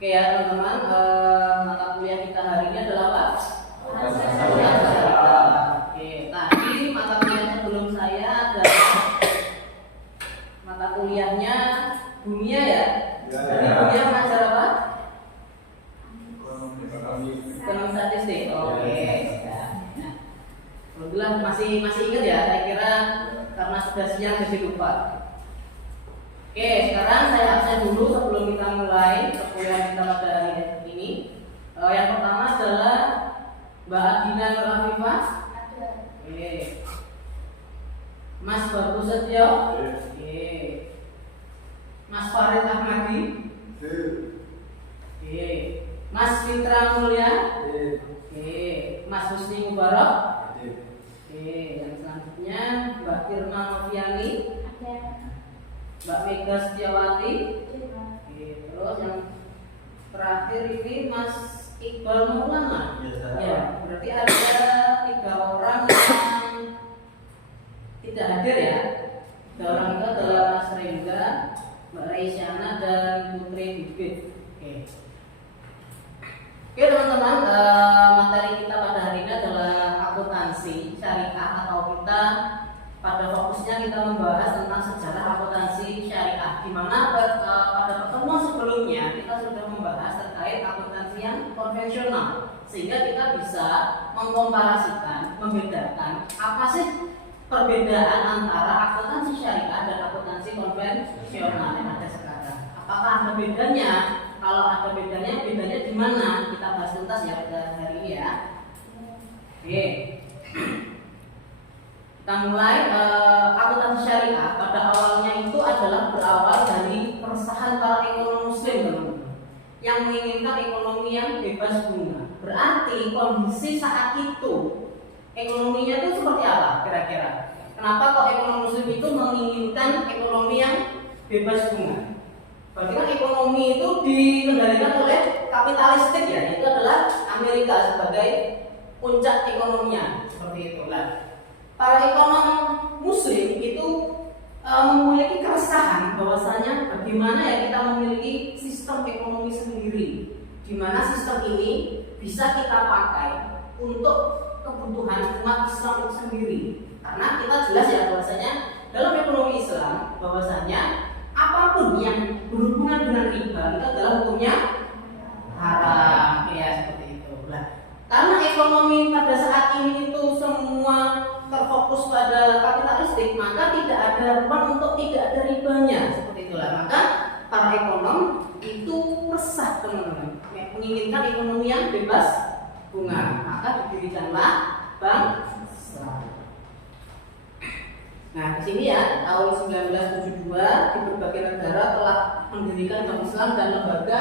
Oke ya teman-teman, mata kuliah kita hari ini adalah apa? Oke, tadi mata kuliah sebelum saya adalah mata kuliahnya dunia ya. Jadi dunia mengajar apa? Ekonomi statistik. Oke. Nah, alhamdulillah masih ingat ya. Saya kira karena sudah siang jadi lupa. Oke, sekarang saya absen dulu sebelum kita mulai perkuliahan kita pada hari ini. Yang pertama adalah Mbak Adina Nur Afifah. Oke. Mas Bagus Setio. Oke. Mas Farid Ahmadi. Oke. Mas Fitra Mulya. Oke. Mas Husni Mubarak. Oke. Yang selanjutnya Mbak Firma Noviani. Mbak Mega Setiawati. Oke, terus yang terakhir ini Mas Iqbal Maulana. Ya, berarti ada 3 orang yang tidak hadir ya. 3 orang itu adalah Mas Rengga, Mbak Raisyana, dan Putri Bibit. Oke teman-teman, materi kita pada hari ini adalah akuntansi syariah, atau kita pada fokusnya kita membahas tentang sejarah akuntansi syariah, di mana pada pertemuan sebelumnya kita sudah membahas terkait akuntansi yang konvensional, sehingga kita bisa mengkomparasikan, membedakan apa sih perbedaan antara akuntansi syariah dan akuntansi konvensional yang ada sekarang. Apakah ada bedanya? Kalau ada bedanya di mana? Kita bahas tuntas ya pada hari ini ya. Oke. Kita mulai. Akuntansi syariah pada awalnya itu adalah berawal dari keresahan para ekonom muslim, teman-teman, yang menginginkan ekonomi yang bebas bunga. Berarti kondisi saat itu ekonominya itu seperti apa kira-kira? Kenapa kok ekonom muslim itu menginginkan ekonomi yang bebas bunga? Berarti kan ekonomi itu dikendalikan oleh kapitalistik ya, itu adalah Amerika sebagai puncak ekonominya, seperti itulah. Para ekonom muslim itu memiliki keresahan bahwasanya bagaimana ya kita memiliki sistem ekonomi sendiri, di mana sistem ini bisa kita pakai untuk kebutuhan umat Islam itu sendiri. Karena kita jelas ya bahwasanya dalam ekonomi Islam bahwasanya apapun yang berhubungan dengan riba itu adalah hukumnya haram, ya seperti itu. Nah, karena ekonomi pada saat ini itu semua terfokus pada kapitalistik, maka tidak ada ruang untuk tidak ada ribanya, seperti itulah. Maka para ekonom itu resah, teman-teman, menginginkan ekonomi yang bebas bunga, maka didirikanlah bank Islam. Nah, di sini ya, tahun 1972 di berbagai negara telah mendirikan bank Islam dan lembaga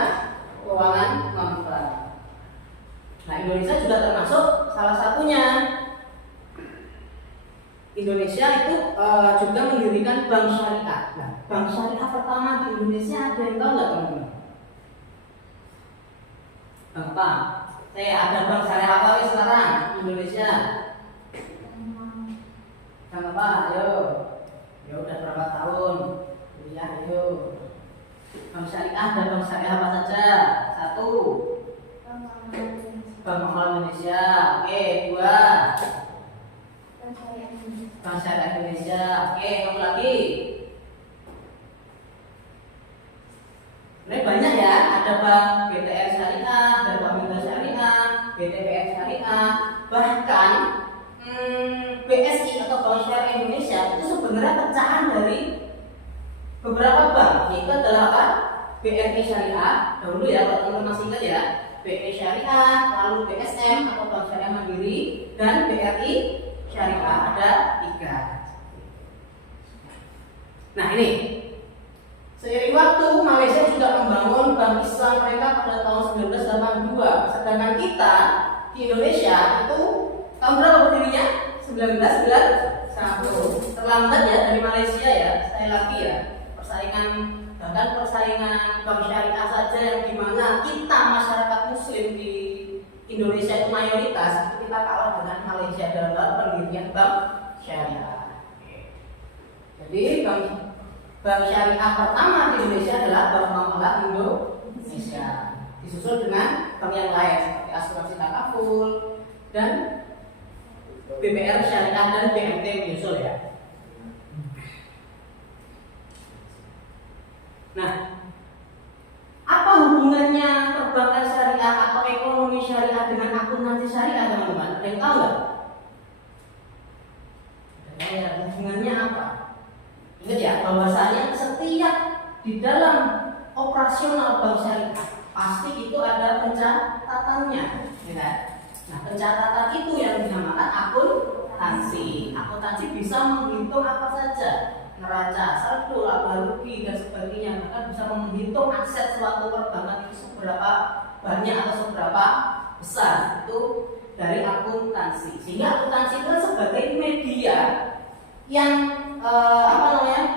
keuangan non-bank. Nah, Indonesia juga termasuk salah satunya. Indonesia itu juga mendirikan bank syariah. Nah, bank syariah pertama di Indonesia ada yang tahu nggak, teman-teman? Bank apa? Ada bank syariah apa sekarang di Indonesia? Bank apa? Ayo. Ya udah berapa tahun? Kuliah, ayo. Bank syariah dan bank syariah apa saja? 1. Bank Mahal Indonesia. Oke, 2. Bank Syariah Indonesia. Oke, kamu lagi. Ini banyak ya. Ada Bank BTR Syariah, ada Bank Mega Syariah, BTPR Syariah, bahkan BSI atau Bank Syariah Indonesia itu sebenarnya pecahan dari beberapa bank. Yaitu adalah apa? BRI Syariah. Dahulu ya, kalau teman masih ingat ya. BRI Syariah, lalu BSM atau Bank Syariah Mandiri, dan BRI Syariah, ada 3. Nah ini, seiring waktu Malaysia juga membangun bank Islam mereka pada tahun 1982. Sedangkan kita di Indonesia itu tahun berapa berdirinya? 1991. Terlambat ya dari Malaysia ya. Sekali lagi ya, bahkan persaingan bank syariah saja yang dimana kita masyarakat Muslim di Indonesia itu mayoritas, itu kita kalah dengan Malaysia dalam pendirian bank syariah. Jadi bank syariah pertama di Indonesia adalah Bank Muamalah Indonesia. disusul dengan bank yang lain seperti asuransi takaful dan BPR syariah dan BMT menyusul ya. Nah, apa hubungannya perbankan syariah atau ekonomi syariah dengan akuntansi syariah, teman-teman? Ada yang tahu nggak? Ya, hubungannya apa? Ingat ya, bahwasanya setiap di dalam operasional bank syariah pasti itu ada pencatatannya, ya kan? Nah, pencatatan itu yang dinamakan akuntansi. Akuntansi bisa menghitung apa saja, neraca, saldo, laba rugi dan sebagainya. Bahkan bisa menghitung aset suatu perbankan itu seberapa banyak atau seberapa besar. Itu dari akuntansi. Sehingga akuntansi itu sebagai media yang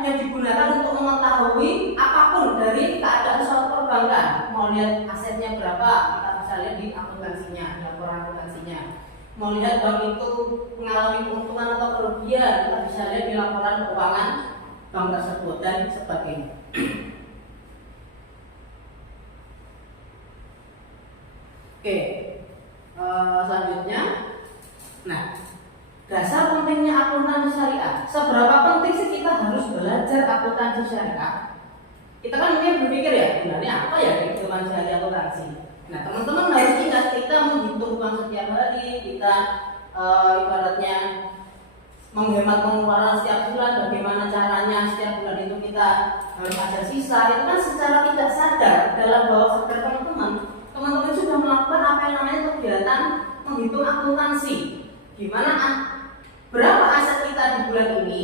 yang digunakan untuk mengetahui apapun dari keadaan suatu perbankan. Mau lihat asetnya berapa, kita bisa lihat di akuntansinya, di laporan akuntansinya. Mau lihat bank itu mengalami keuntungan atau kerugian, kita bisa lihat di laporan keuangan bank tersebut dan sebagainya. Oke, selanjutnya, nah, dasar pentingnya akuntansi syariah. Seberapa penting sih kita harus belajar akuntansi syariah? Kita kan mungkin berpikir ya, sebenarnya apa ya kehidupan syariah akuntansi? Nah, teman-teman harus ingat, kita menghitung uang setiap hari, kita ibaratnya menghemat pengeluaran setiap bulan. Bagaimana caranya setiap bulan itu kita harus ada sisa. Itu kan secara tidak sadar dalam bawah sadar teman-teman sudah melakukan apa yang namanya kegiatan menghitung akuntansi. Gimana berapa aset kita di bulan ini,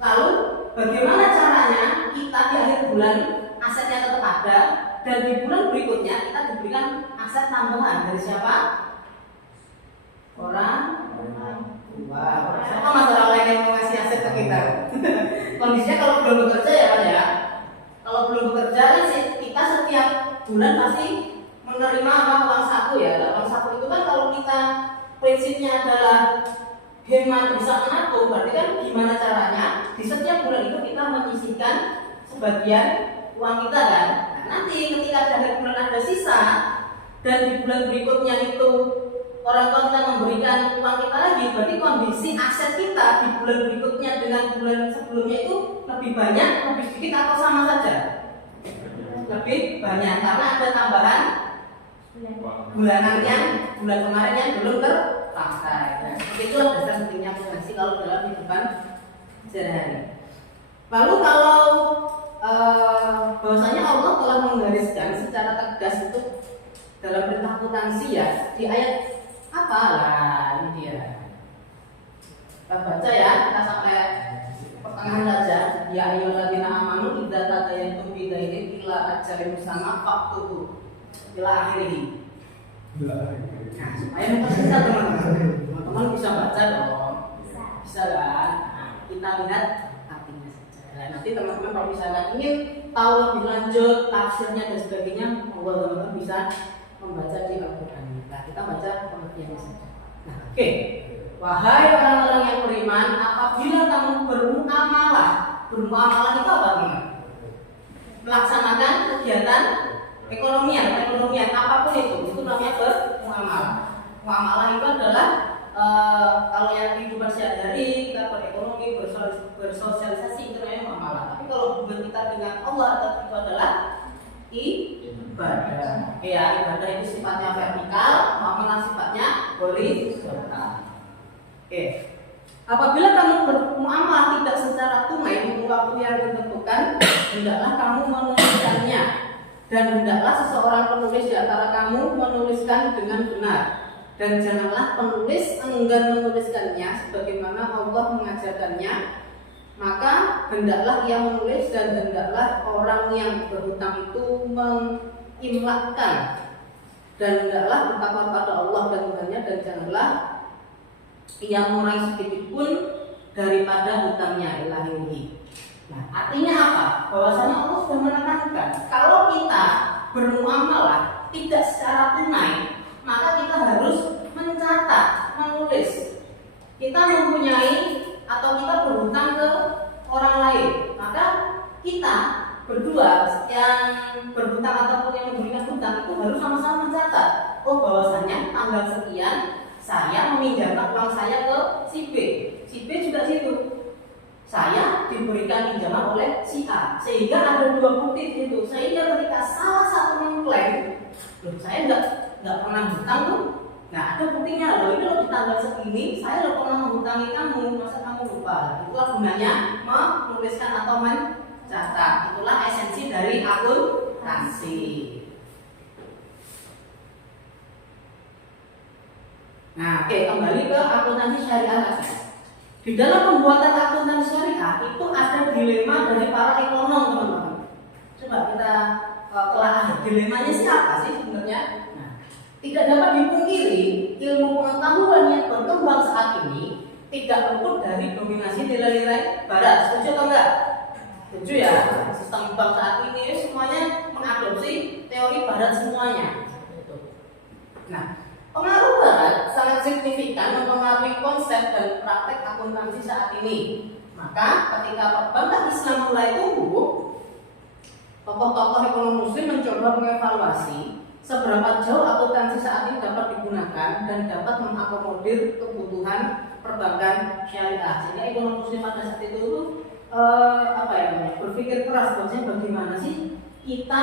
lalu bagaimana caranya kita di akhir bulan asetnya tetap ada, dan di bulan berikutnya kita diberikan aset tambahan dari siapa? Orang tua. Siapa masalah lain yang mau ngasih aset ke kita? Kondisinya kalau belum bekerja ya kan ya. Kalau belum bekerja kan kita setiap bulan pasti menerima uang saku ya. Uang saku itu kan kalau kita prinsipnya adalah hemat bisa menabung, berarti kan gimana caranya di setiap bulan itu kita menyisihkan sebagian uang kita kan. Nah, nanti ketika di akhir bulan ada sisa dan di bulan berikutnya itu orang tua kita memberikan uang kita lagi, berarti kondisi aset kita di bulan berikutnya dengan bulan sebelumnya itu lebih banyak, lebih sedikit atau sama saja? Lebih banyak karena ada tambahan bulanan yang bulan kemarin yang belum terpakai. Nah, itulah dasar pentingnya akuntansi kalau dalam kehidupan sehari-hari. Lalu kalau bahwasanya Allah telah menggariskan secara tegas itu dalam perintah akuntansi ya di ayat apa lah ini dia. Kita baca ya, kita sampai pertengahan saja. Ya ayyuhalladzina amanu idza tadayantum bidainin ila ajalin musamma faqtuhu ila akhirih. Nah, supaya bisa teman-teman bisa baca dong. Bisa kan? Nah, kita lihat artinya saja. Nah, nanti teman-teman kalau misalnya ingin tahu lebih lanjut tafsirnya dan sebagainya, monggo teman-teman bisa membaca di Al-Qur'an. Nah, kita baca pengertiannya saja. Nah, oke. Wahai orang-orang yang beriman, apabila kamu bermuamalah itu apa nih? Melaksanakan kegiatan ekonomian apapun itu namanya bermuamalah. Muamalah itu adalah kalau yang kehidupan sehari-hari kita berekonomi, bersosialisasi itu namanya muamalah. Tapi kalau hubungan kita dengan Allah itu adalah ibadah. Ya, ibadah itu sifatnya vertikal, muamalah sifatnya horizontal. Oke. Apabila kamu bermuamalah tidak secara tunai untuk waktu yang ditentukan, hendaklah kamu menuliskannya. Dan hendaklah seseorang penulis di antara kamu menuliskan dengan benar. Dan janganlah penulis enggan menuliskannya sebagaimana Allah mengajarkannya. Maka hendaklah ia menulis dan hendaklah orang yang berhutang itu mengimlakkan. Dan hendaklah bertakwa pada Allah dan Tuhannya, dan janganlah ia mengurangi sedikit pun daripada hutangnya ilahi. Nah, artinya apa? Bahwasanya Allah sudah menekankan kalau kita bermuamalah tidak secara tunai, maka kita harus mencatat, menulis. Kita mempunyai atau kita berhutang ke orang lain, maka kita berdua yang berhutang ataupun yang memberikan hutang itu harus sama-sama mencatat. Oh, bahwasannya tanggal sekian saya meminjamkan uang saya ke si B. Si B juga situ. Saya diberikan pinjaman oleh si A, sehingga ada dua bukti itu. Sehingga ketika salah satu mengklaim, loh saya nggak pernah hutang tuh. Nah, ada buktinya loh. Ini loh di tanggal segini saya loh pernah menghutangi kamu, masa kamu lupa? Itulah gunanya menuliskan atau mencatat. Itulah esensi dari akuntansi. Nah, oke, kembali ke akuntansi syariah. Di dalam pembuatan akuntansi syariah itu ada dilema dari para ekonom, teman-teman. Coba kita telah dilemanya siapa sih sebenarnya? Nah, tidak dapat dipungkiri ilmu pengetahuan yang berkembang saat ini tidak luput dari dominasi nilai-nilai barat. Setuju atau enggak? Setuju ya. Sistem bank saat ini semuanya mengadopsi teori barat semuanya. Nah, pengaruh barat sangat signifikan mempengaruhi konsep dan praktek akuntansi saat ini. Maka ketika perbankan Islam mulai tumbuh, tokoh-tokoh ekonomi muslim mencoba mengevaluasi seberapa jauh akuntansi saat ini dapat digunakan dan dapat mengakomodir kebutuhan perbankan syariah. Sehingga ekonomi muslim pada saat itu berpikir keras bahwasanya bagaimana sih kita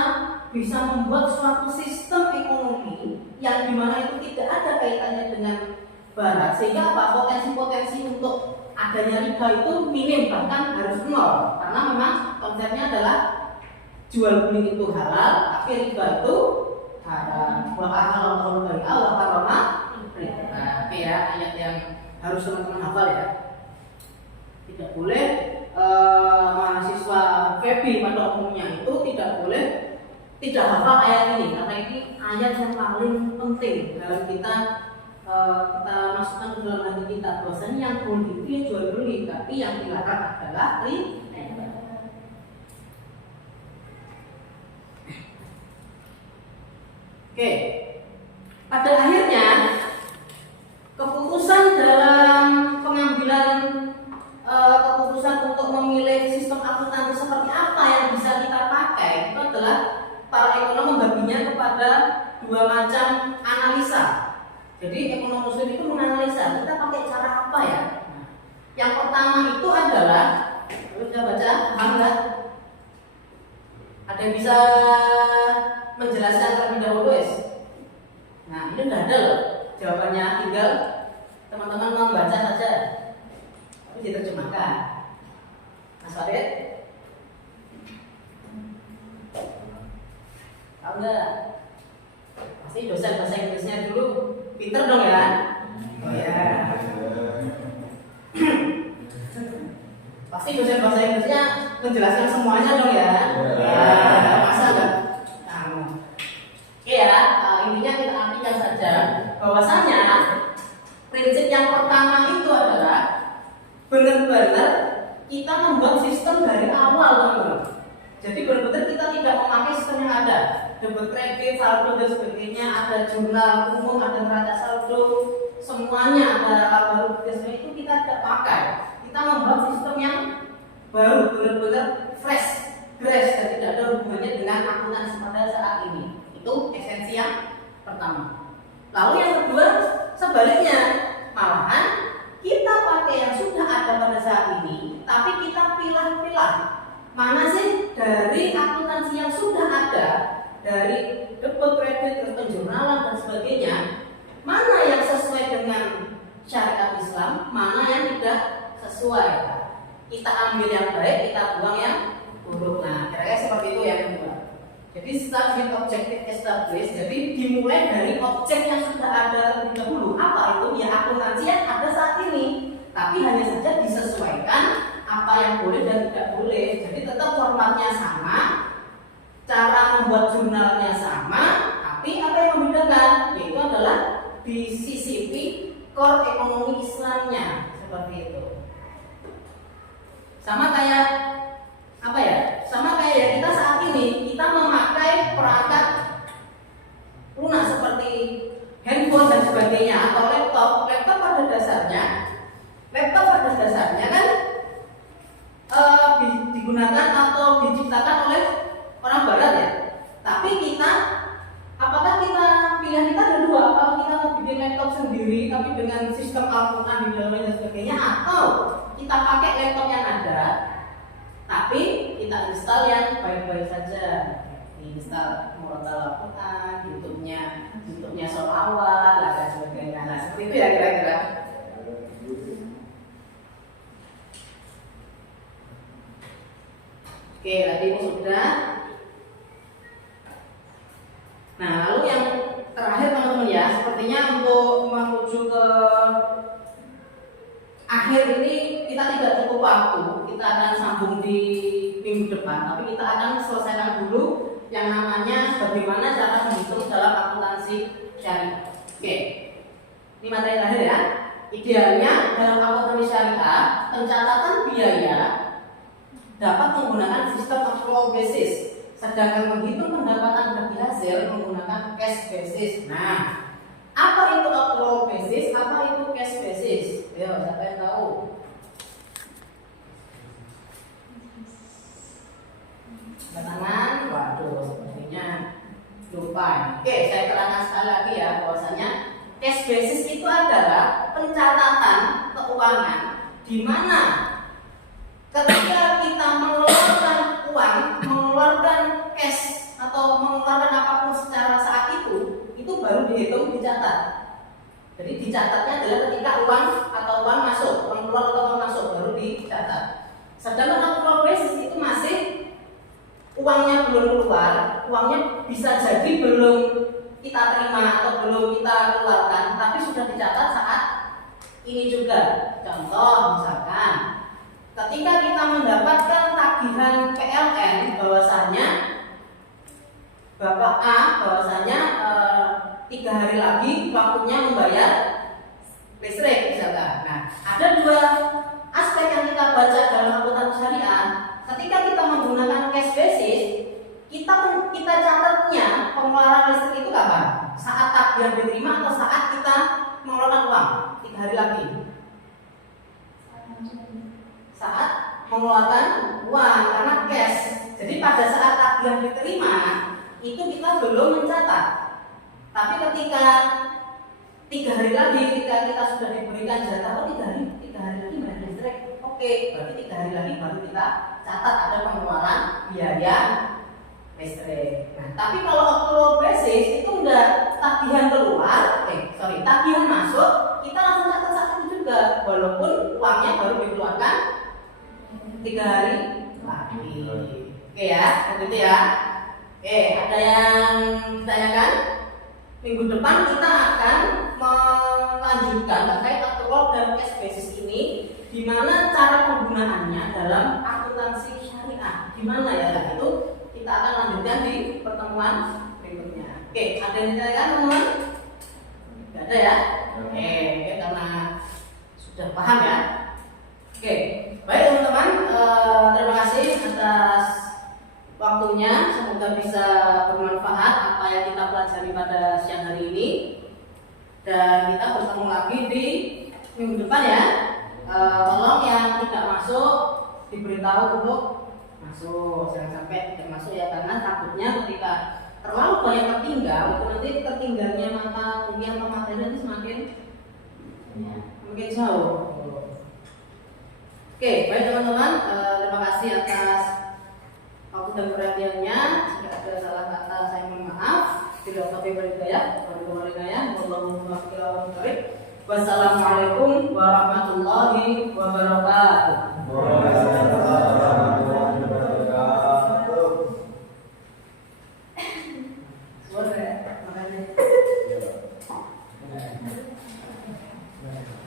bisa membuat suatu sistem ekonomi yang dimana itu tidak ada kaitannya dengan barat, sehingga potensi-potensi untuk adanya riba itu minim, bahkan harus nol, karena memang konsepnya adalah jual beli itu halal, tapi riba itu haram. Wa halallahu bai'a wa harama riba. Oke ya, ayat yang harus teman-teman hafal ya. Tidak boleh mahasiswa FEB pada umumnya itu tidak boleh tidak hafal ayat ini, karena ini ayat yang paling penting dalam kita masukkan ke dalam hati kita, bahwasanya yang boleh itu ya jual beli, tapi yang dilarang adalah riba. Oke, pada akhirnya keputusan dalam pengambilan keputusan untuk memilih sistem akuntansi seperti apa yang bisa kita pakai itu adalah para ekonom membaginya kepada dua macam analisa. Jadi ekonom muslim itu menganalisa kita pakai cara apa ya. Nah, yang pertama itu adalah, sudah baca, paham nggak? Ada yang bisa menjelaskan terlebih dahulu guys? Nah, ini udah ada loh jawabannya, tinggal teman-teman membaca saja, tapi diterjemahkan. Mas Farid, tahu nggak? Pasti dosen bahasa Inggrisnya dulu pinter dong ya? Oh ya. Pasti dosen bahasa Inggrisnya menjelaskan semuanya dong ya? Ya, masa enggak? Oke ya, intinya kita artikan saja bahwasanya prinsip yang pertama itu adalah benar-benar kita membuat sistem dari awal, teman-teman. Jadi benar-benar kita tidak memakai sistem yang ada, debit kredit, saldo dan sebagainya, ada jurnal umum, ada neraca saldo, semuanya ada baru itu kita tidak pakai. Kita membuat sistem yang baru, benar-benar fresh, dan tidak ada hubungannya dengan akuntansi pada saat ini. Itu esensi yang pertama. Lalu yang kedua, sebaliknya, malahan kita pakai yang sudah ada pada saat ini, tapi kita pilah-pilah mana sih dari akuntansi yang sudah ada, dari debit kredit, penjurnalan dan sebagainya, mana yang sesuai dengan syariat Islam, mana yang tidak sesuai. Kita ambil yang baik, kita buang yang buruk. Nah, kira-kira seperti itu yang kedua. Jadi start with objective established. Jadi dimulai dari objek yang sudah ada terlebih dahulu. Apa itu? Ya akuntansi yang ada saat ini. Tapi hanya saja disesuaikan apa yang boleh dan tidak boleh. Jadi tetap formatnya sama, cara membuat jurnalnya sama, tapi apa yang membedakan? Yaitu adalah disisipi core ekonomi Islamnya, seperti itu. Sama kayak apa ya? Sama kayak ya kita saat ini kita memakai perangkat lunak seperti handphone dan sebagainya atau laptop. Laptop pada dasarnya kan digunakan atau diciptakan oleh orang barat ya. Tapi kita Apakah pilihan kita ada dua, apakah kita mau bikin laptop sendiri tapi dengan sistem Al-Quran di dalamnya dan sebagainya, atau kita pakai laptop yang ada tapi kita install yang baik-baik saja, install Murattal Al-Quran, YouTube-nya sholawat dan sebagainya. Nah seperti itu ya kira-kira. Oke, tadi ini sudah. Nah, lalu yang terakhir teman-teman ya, sepertinya untuk menuju ke akhir ini kita tidak cukup waktu. Kita akan sambung di minggu depan, tapi kita akan selesaikan dulu yang namanya bagaimana cara menghitung dalam akuntansi syariah. Oke, ini materi terakhir ya. Idealnya dalam akuntansi syariah, pencatatan biaya dapat menggunakan sistem accrual basis, sedangkan menghitung pendapatan bagi hasil menggunakan cash basis. Nah, apa itu accrual basis? Apa itu cash basis? Ayo, siapa yang tahu? Tangan, waduh, sepertinya lupa. Oke, saya terangkan sekali lagi ya, bahwasanya cash basis itu adalah pencatatan keuangan di mana ketika kita mengeluarkan uang, mengeluarkan cash atau mengeluarkan apapun secara saat itu baru dihitung, dicatat. Jadi dicatatnya adalah ketika uang masuk, uang keluar atau uang masuk baru dicatat. Sedangkan accrual basis itu masih uangnya belum keluar, uangnya bisa jadi belum kita terima atau belum kita keluarkan, tapi sudah dicatat saat ini juga. Contoh misalkan ketika kita mendapatkan tagihan PLN bahwasanya Bapak A bahwasanya 3 hari lagi waktunya membayar listrik misalkan. Nah, ada dua aspek yang kita baca dalam akuntansi syariah. Ketika kita menggunakan cash basis, kita catatnya pengeluaran listrik itu kapan? Saat tagihan diterima atau saat kita mengeluarkan uang 3 hari lagi? Saat mengeluarkan uang karena cash. Jadi pada saat tagihan diterima itu kita belum mencatat. Tapi ketika 3 hari lagi, ketika kita sudah diberikan jatah 3 hari lagi bayar listrik, oke, berarti 3 hari lagi baru kita catat ada pengeluaran biaya listrik. Nah, tapi kalau accrual basis itu udah tagihan keluar, tagihan masuk, kita langsung catat saat itu juga, walaupun uangnya baru dikeluarkan 3 hari lagi. Oke ya, begitu ya. Oke, ada yang ditanyakan? Minggu depan kita akan melanjutkan terkait accrual dan cash basis ini, di mana cara penggunaannya dalam akuntansi syariah. Gimana ya? Itu kita akan lanjutkan di pertemuan berikutnya. Oke, ada yang ditanyakan teman-teman? Tidak ada ya? Oke, karena sudah paham ya. Oke, baik teman-teman, terima kasih atas waktunya, semoga bisa bermanfaat apa yang kita pelajari pada siang hari ini, dan kita bertemu lagi di minggu depan ya. Tolong yang tidak masuk diberitahu untuk masuk, jangan sampai tidak masuk ya, karena takutnya ketika terlalu banyak tertinggal itu nanti tertinggalnya mata kuliah atau materi nanti semakin jauh. Oke, baik teman-teman, terima kasih atas waktu dan perhatiannya. Jika ada salah kata saya mohon maaf. Tidak sampai berhidayah. Wassalamualaikum warahmatullahi wabarakatuh.